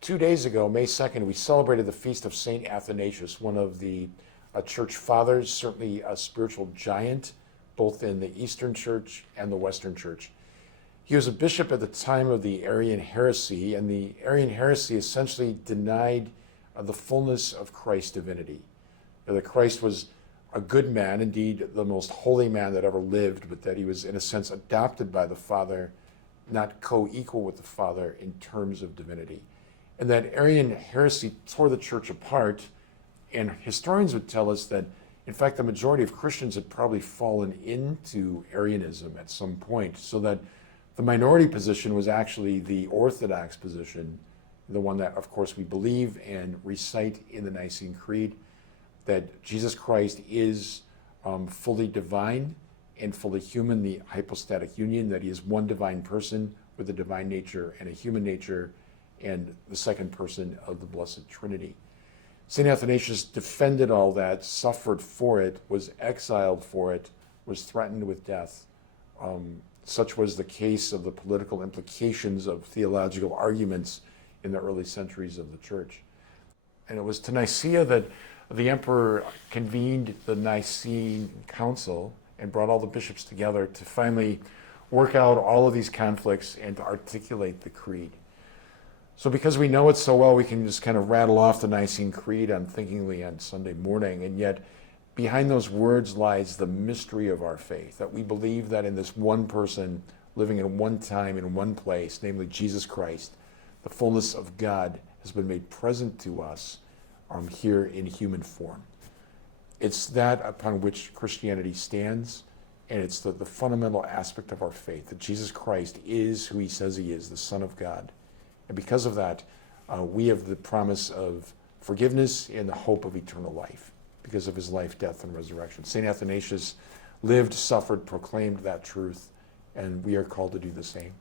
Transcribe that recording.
2 days ago, May 2nd, we celebrated the feast of St. Athanasius, one of the church fathers, certainly a spiritual giant, both in the Eastern Church and the Western Church. He was a bishop at the time of the Arian heresy, and the Arian heresy essentially denied the fullness of Christ's divinity. That Christ was a good man, indeed the most holy man that ever lived, but that he was in a sense adopted by the Father, not co-equal with the Father in terms of divinity. And that Arian heresy tore the church apart, and historians would tell us that, in fact, the majority of Christians had probably fallen into Arianism at some point, so that the minority position was actually the Orthodox position, the one that, of course, we believe and recite in the Nicene Creed, that Jesus Christ is fully divine and fully human, the hypostatic union, that he is one divine person with a divine nature and a human nature, and the second person of the Blessed Trinity. St. Athanasius defended all that, suffered for it, was exiled for it, was threatened with death. Such was the case of the political implications of theological arguments in the early centuries of the church. And it was to Nicaea that the emperor convened the Nicene Council and brought all the bishops together to finally work out all of these conflicts and to articulate the creed. So because we know it so well, we can just kind of rattle off the Nicene Creed unthinkingly on Sunday morning, and yet behind those words lies the mystery of our faith, that we believe that in this one person living in one time in one place, namely Jesus Christ, the fullness of God has been made present to us here in human form. It's that upon which Christianity stands, and it's the fundamental aspect of our faith, that Jesus Christ is who he says he is, the Son of God. And because of that, we have the promise of forgiveness and the hope of eternal life because of his life, death, and resurrection. St. Athanasius lived, suffered, proclaimed that truth, and we are called to do the same.